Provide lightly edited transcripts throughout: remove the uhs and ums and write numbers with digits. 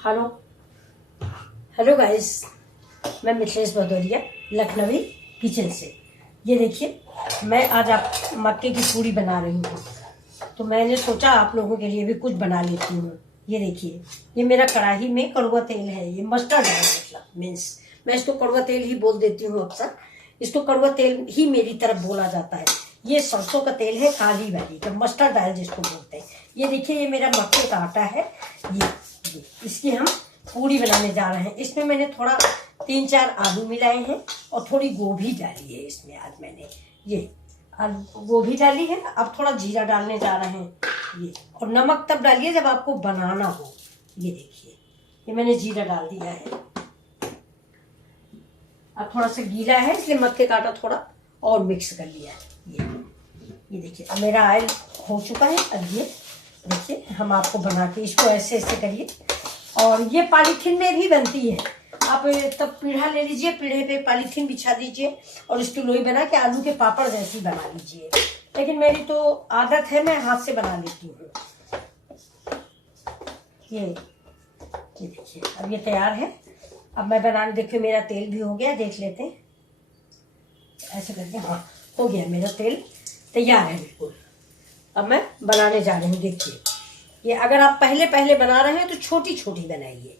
Hello hello guys, मैं Mithilesh Bhadauria Lucknowi kitchen से। ये देखिए, मैं आज आप मक्के की पूड़ी बना रही हूँ, तो मैंने सोचा आप लोगों के लिए भी कुछ बना लेती हूँ। ये देखिए, ये मेरा कढ़ाई में कड़वा तेल है, ये मस्टर्ड है, मतलब मीन्स मैं इसको कड़वा तेल ही बोल देती हूँ अक्सर। इसको कड़वा तेल ही मेरी तरफ बोला जाता है। ये सरसों का तेल है, काली वाली का, मस्टर्ड ऑयल जिसको बोलते हैं। ये देखिए, ये मेरा मक्के का आटा है। ये इसकी हम पूड़ी बनाने जा रहे हैं। इसमें मैंने थोड़ा 3-4 आलू मिलाए हैं और थोड़ी गोभी डाली है इसमें। आज मैंने ये गोभी डाली है। अब थोड़ा जीरा डालने जा रहे हैं। ये और नमक तब डालिए जब आपको बनाना हो। ये देखिए, ये मैंने जीरा डाल दिया है। अब थोड़ा सा गीला है इसलिए मक्के का आटा थोड़ा और मिक्स कर लिया है। ये देखिए, अब मेरा ऑयल हो चुका है। अब ये देखिए, हम आपको बना के इसको ऐसे ऐसे करिए। और ये पॉलीथीन में भी बनती है। आप तब पीढ़ा ले लीजिए, पीढ़े पे पॉलीथीन बिछा दीजिए और इसकी लोई बना के आलू के पापड़ जैसी बना लीजिए। लेकिन मेरी तो आदत है, मैं हाथ से बना लेती हूँ। ये देखिए, अब ये तैयार है। अब मैं बनाने, देखिए मेरा तेल भी हो गया, देख लेते हैं ऐसे करके। हाँ, हो गया, मेरा तेल तैयार है बिल्कुल। अब मैं बनाने जा रही हूँ। देखिए, ये अगर आप पहले पहले बना रहे हैं तो छोटी छोटी बनाइए।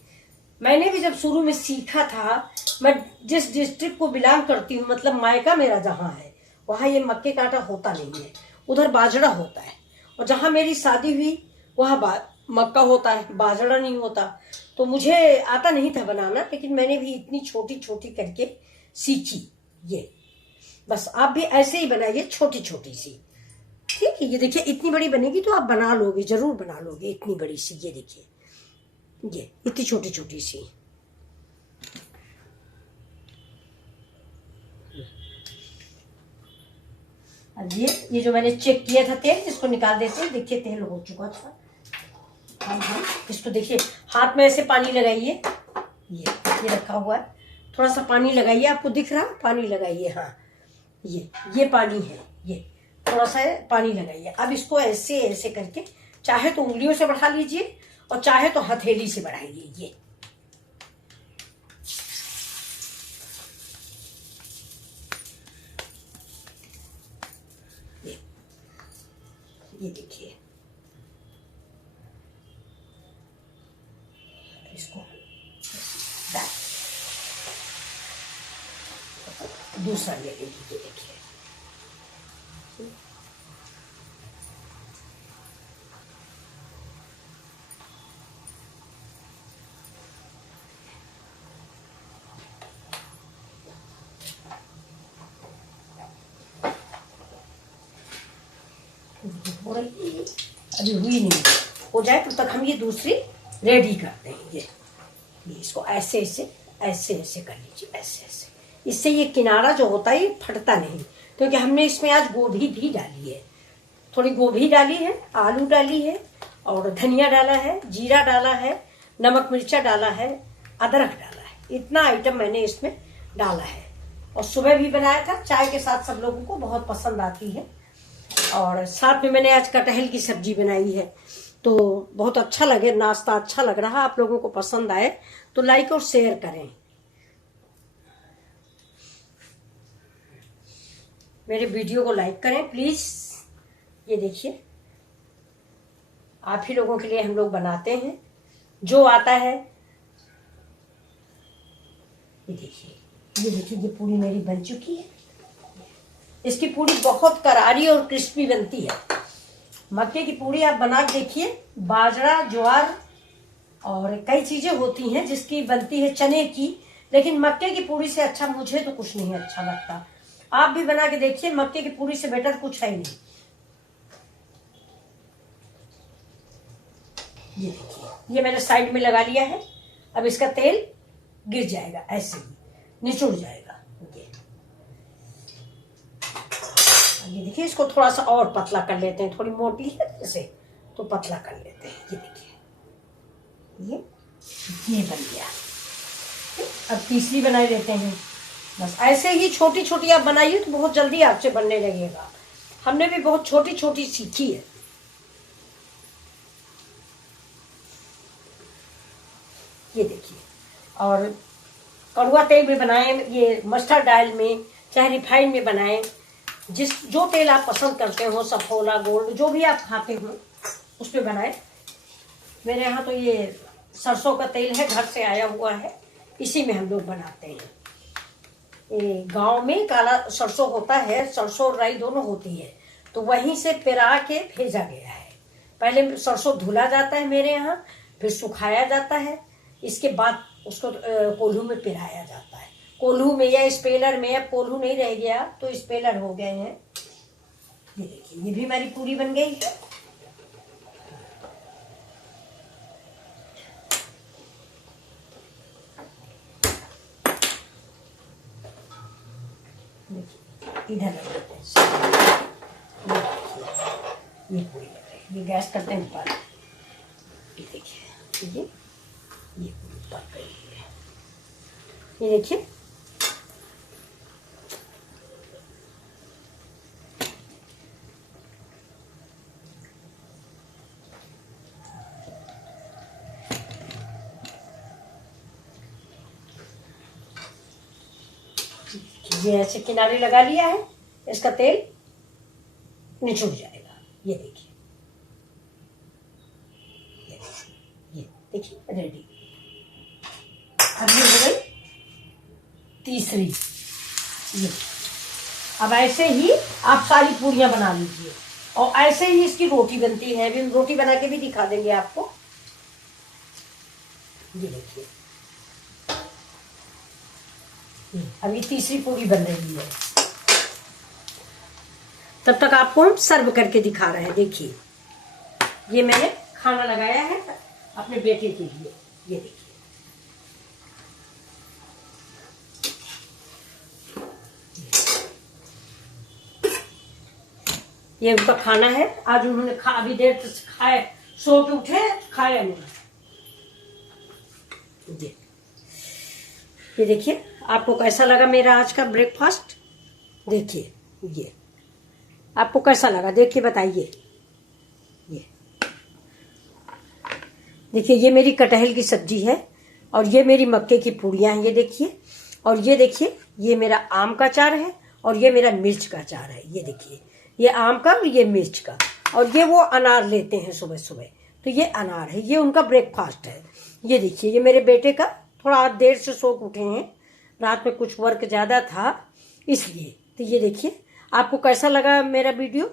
मैंने भी जब शुरू में सीखा था, मैं जिस डिस्ट्रिक्ट को बिलोंग करती हूँ, मतलब मायका मेरा जहाँ है, वहाँ ये मक्के का आटा होता नहीं है, उधर बाजरा होता है। और जहाँ मेरी शादी हुई वहाँ मक्का होता है, बाजरा नहीं होता। तो मुझे आता नहीं था बनाना, लेकिन मैंने भी इतनी छोटी छोटी करके सीखी। ये बस आप भी ऐसे ही बनाइए, छोटी छोटी सी। ठीक है, ये देखिए, इतनी बड़ी बनेगी तो आप बना लोगे, जरूर बना लोगे इतनी बड़ी सी। ये देखिए, ये इतनी छोटी छोटी सी। अब ये जो मैंने चेक किया था तेल, इसको निकाल देते हैं। देखिए, तेल हो चुका था। हम इसको देखिए, हाथ में ऐसे पानी लगाइए। ये रखा हुआ है, थोड़ा सा पानी लगाइए। आपको दिख रहा, पानी लगाइए। हाँ, ये पानी है, ये थोड़ा सा पानी लगाइए। अब इसको ऐसे ऐसे करके, चाहे तो उंगलियों से बढ़ा लीजिए और चाहे तो हथेली से बढ़ाइए। ये देखिए, इसको दूसरा ले लीजिए। देखिए, हो रही है, अभी हुई नहीं। हो जाए तो तक हम ये दूसरी रेडी करते हैं। ये इसको ऐसे ऐसे ऐसे ऐसे कर लीजिए, ऐसे ऐसे। इससे ये किनारा जो होता है ये फटता नहीं, क्योंकि हमने इसमें आज गोभी भी डाली है। थोड़ी गोभी डाली है, आलू डाली है और धनिया डाला है, जीरा डाला है, नमक मिर्चा डाला है, अदरक डाला है। इतना आइटम मैंने इसमें डाला है। और सुबह भी बनाया था, चाय के साथ सब लोगों को बहुत पसंद आती है। और साथ में मैंने आज कटहल की सब्जी बनाई है, तो बहुत अच्छा लगे, नाश्ता अच्छा लग रहा। आप लोगों को पसंद आए तो लाइक और शेयर करें। मेरे वीडियो को लाइक करें प्लीज। ये देखिए, आप ही लोगों के लिए हम लोग बनाते हैं, जो आता है। ये देखिए, ये पूरी मेरी बन चुकी है। इसकी पूरी बहुत करारी और क्रिस्पी बनती है। मक्के की पूड़ी आप बना के देखिए। बाजरा, ज्वार और कई चीजें होती हैं जिसकी बनती है, चने की, लेकिन मक्के की पूड़ी से अच्छा मुझे तो कुछ नहीं अच्छा लगता। आप भी बना के देखिए, मक्के की पूड़ी से बेटर कुछ है नहीं। ये देखिए, ये मैंने साइड में लगा लिया है। अब इसका तेल गिर जाएगा, ऐसे ही निचुड़ जाएगा। ये देखिए, इसको थोड़ा सा और पतला कर लेते हैं। थोड़ी मोटी है जैसे, तो पतला कर लेते हैं। ये देखिए, ये बन गया। अब तीसरी बना लेते हैं। बस ऐसे ही छोटी छोटी आप बनाइए तो बहुत जल्दी आपसे बनने लगेगा। हमने भी बहुत छोटी छोटी सीखी है। ये देखिए। और कड़ुआ तेल में बनाएं, ये मस्टर्ड ऑयल में, चाहे रिफाइंड में बनाएं, जो तेल आप पसंद करते हो, सफोला, गोल्ड, जो भी आप खाते हो उस पर बनाएं। मेरे यहाँ तो ये सरसों का तेल है, घर से आया हुआ है, इसी में हम लोग बनाते हैं। ये गांव में काला सरसों होता है, सरसों और राई दोनों होती है, तो वहीं से पेरा के भेजा गया है। पहले सरसों धुला जाता है मेरे यहाँ, फिर सुखाया जाता है, इसके बाद उसको कोल्हू में पिराया जाता है। कोल्हू में या स्पेलर में, अब कोल्हू नहीं रह गया तो स्पेलर हो गए हैं। ये देखिए, ये भी हमारी पूरी बन गई है। इधर ये पूरी लग रही, ये गैस करते हैं ऊपर। ये देखिए, ये पूरी पक गई है। ये देखिए, ये ऐसे किनारे लगा लिया है, इसका तेल निचुड़ जाएगा। ये देखिए, ये देखिए रेडी। अब ये हो गई तीसरी। ये अब ऐसे ही आप सारी पूरियां बना लीजिए, और ऐसे ही इसकी रोटी बनती है। अभी हम रोटी बना के भी दिखा देंगे आपको। ये देखिए, अब ये तीसरी पूरी बन रही है। तब तक आपको हम सर्व करके दिखा रहे हैं। देखिए, ये मैंने खाना लगाया है अपने बेटे के लिए। ये देखिए, ये उनका खाना है। आज उन्होंने अभी देर से खाए, सो के उठे, खाया नहीं। ये देखिए, आपको कैसा लगा मेरा आज का ब्रेकफास्ट? देखिए, ये आपको कैसा लगा, देखिए बताइए। ये देखिए, ये मेरी कटहल की सब्जी है, और ये मेरी मक्के की पूड़ियाँ हैं। ये देखिए, और ये देखिए, ये मेरा आम का अचार है, और ये मेरा मिर्च का अचार है। ये देखिए, ये आम का और ये मिर्च का, और ये वो अनार लेते हैं सुबह सुबह, तो ये अनार है। ये उनका ब्रेकफास्ट है। ये देखिए, ये मेरे बेटे का, थोड़ा देर से सो के उठे हैं, रात में कुछ वर्क ज़्यादा था इसलिए। तो ये देखिए, आपको कैसा लगा मेरा वीडियो?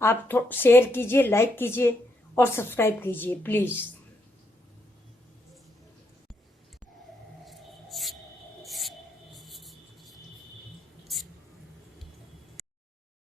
आप शेयर कीजिए, लाइक कीजिए और सब्सक्राइब कीजिए प्लीज़।